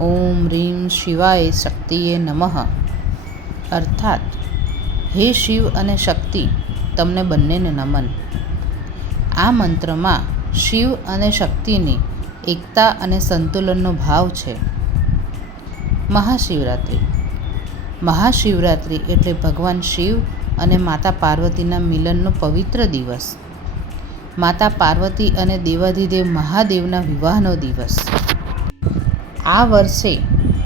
ઓમ રીમ શિવાય શક્તિએ નમઃ. અર્થાત હે શિવ અને શક્તિ, તમને બંનેને નમન. આ મંત્રમાં શિવ અને શક્તિની એકતા અને સંતુલનનો ભાવ છે. મહાશિવરાત્રિ. મહાશિવરાત્રિ એટલે ભગવાન શિવ અને માતા પાર્વતીના મિલનનો પવિત્ર દિવસ. માતા પાર્વતી અને દેવાધિદેવ મહાદેવના વિવાહનો દિવસ. આ વર્ષે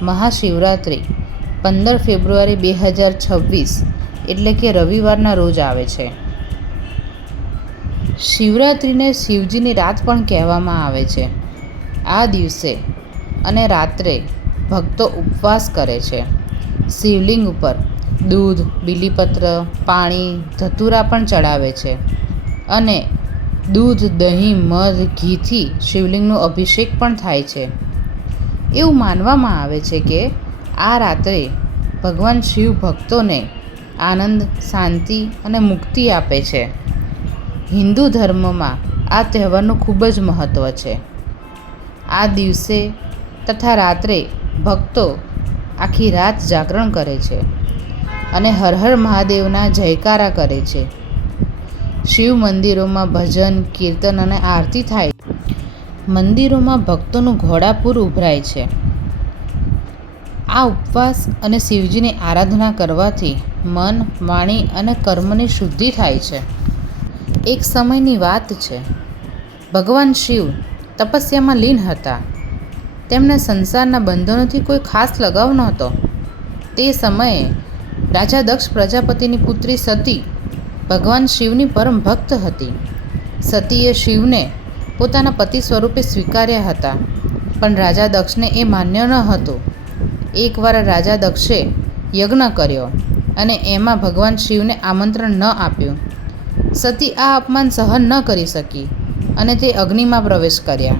મહાશિવરાત્રિ 15 ફેબ્રુઆરી 2026 એટલે કે રવિવારના રોજ આવે છે. શિવરાત્રિને શિવજીની રાત પણ કહેવામાં આવે છે. આ દિવસે અને રાત્રે ભક્તો ઉપવાસ કરે છે. શિવલિંગ ઉપર દૂધ, બીલીપત્ર, પાણી, ધતૂરા પણ ચડાવે છે અને દૂધ, દહીં, મધ, ઘીથી શિવલિંગનો અભિષેક પણ થાય છે. એવું માનવામાં આવે છે કે આ રાત્રે ભગવાન શિવ ભક્તોને આનંદ, શાંતિ અને મુક્તિ આપે છે. હિન્દુ ધર્મમાં આ તહેવારનું ખૂબ જ મહત્ત્વ છે. આ દિવસે તથા રાત્રે ભક્તો આખી રાત જાગરણ કરે છે અને હર હર મહાદેવના જયકારા કરે છે. શિવ મંદિરોમાં ભજન, કીર્તન અને આરતી થાય. મંદિરોમાં ભક્તોનું ઘોડાપૂર ઉભરાય છે. આ ઉપવાસ અને શિવજીની આરાધના કરવાથી મન, વાણી અને કર્મની શુદ્ધિ થાય છે. એક સમયની વાત છે. ભગવાન શિવ તપસ્યામાં લીન હતા. તેમને સંસારના બંધનોથી કોઈ ખાસ લગાવ નહોતો. તે સમયે રાજા દક્ષ પ્રજાપતિની પુત્રી સતી ભગવાન શિવની પરમ ભક્ત હતી. સતીએ શિવને પોતાના પતિ સ્વરૂપે સ્વીકાર્યા હતા, પણ રાજા દક્ષને એ માન્ય ન હતું. એકવાર રાજા દક્ષે યજ્ઞ કર્યો અને એમાં ભગવાન શિવને આમંત્રણ ન આપ્યું. સતી આ અપમાન સહન ન કરી શકી અને તે અગ્નિમાં પ્રવેશ કર્યા.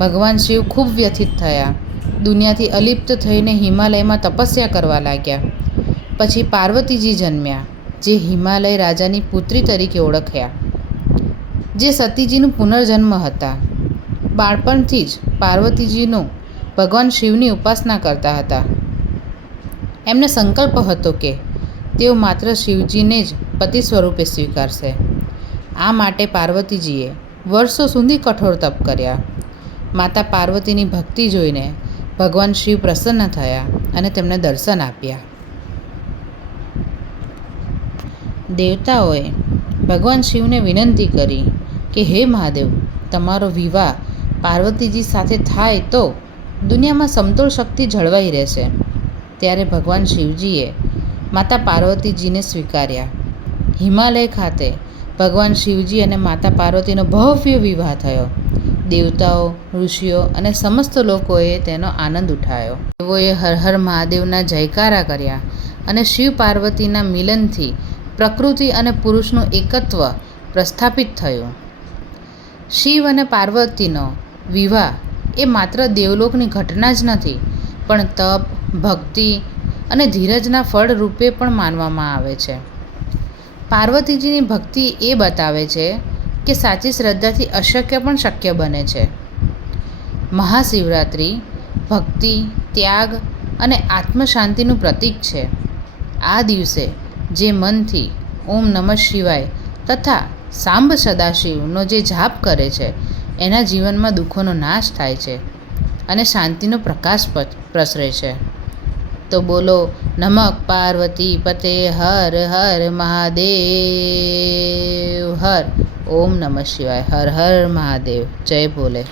ભગવાન શિવ ખૂબ વ્યથિત થયા. દુનિયાથી અલિપ્ત થઈને હિમાલયમાં તપસ્યા કરવા લાગ્યા. પછી પાર્વતીજી જન્મ્યા, જે હિમાલય રાજાની પુત્રી તરીકે ઓળખ્યા, જે સતીજીનું પુનર્જન્મ હતા. બાળપણથી જ પાર્વતીજીનું ભગવાન શિવની ઉપાસના કરતા હતા. એમને સંકલ્પ હતો કે તેઓ માત્ર શિવજીને જ પતિ સ્વરૂપે સ્વીકારશે. આ માટે પાર્વતીજીએ વર્ષો સુધી કઠોર તપ કર્યા. માતા પાર્વતીની ભક્તિ જોઈને ભગવાન શિવ પ્રસન્ન થયા અને તેમને દર્શન આપ્યા. દેવતાઓએ ભગવાન શિવને વિનંતી કરી કે હે મહાદેવ, તમારો વિવાહ પાર્વતીજી સાથે થાય તો દુનિયામાં સમતોલ શક્તિ જળવાઈ રહેશે. ત્યારે ભગવાન શિવજીએ માતા પાર્વતીજીને સ્વીકાર્યા. હિમાલય ખાતે ભગવાન શિવજી અને માતા પાર્વતીનો ભવ્ય વિવાહ થયો. દેવતાઓ, ઋષિઓ અને સમસ્ત લોકોએ તેનો આનંદ ઉઠાવ્યો. તેઓએ હર હર મહાદેવના જયકારા કર્યા અને શિવ પાર્વતીના મિલનથી પ્રકૃતિ અને પુરુષનું એકત્વ પ્રસ્થાપિત થયું. શિવ અને પાર્વતીનો વિવાહ એ માત્ર દેવલોકની ઘટના જ નથી, પણ તપ, ભક્તિ અને ધીરજના ફળ રૂપે પણ માનવામાં આવે છે. પાર્વતીજીની ભક્તિ એ બતાવે છે કે સાચી શ્રદ્ધાથી અશક્ય પણ શક્ય બને છે. મહાશિવરાત્રિ ભક્તિ, ત્યાગ અને આત્મશાંતિનું પ્રતીક છે. આ દિવસે જે મનથી ઓમ નમઃ શિવાય તથા સાંબ સદાશિવનો જે જાપ કરે છે, એના જીવનમાં દુઃખોનો નાશ થાય છે અને શાંતિનો પ્રકાશ પ્રસરે છે. તો બોલો નમઃ પાર્વતી પતે હર હર મહાદેવ હર. ઓમ નમઃ શિવાય. હર હર મહાદેવ. જય ભોલે.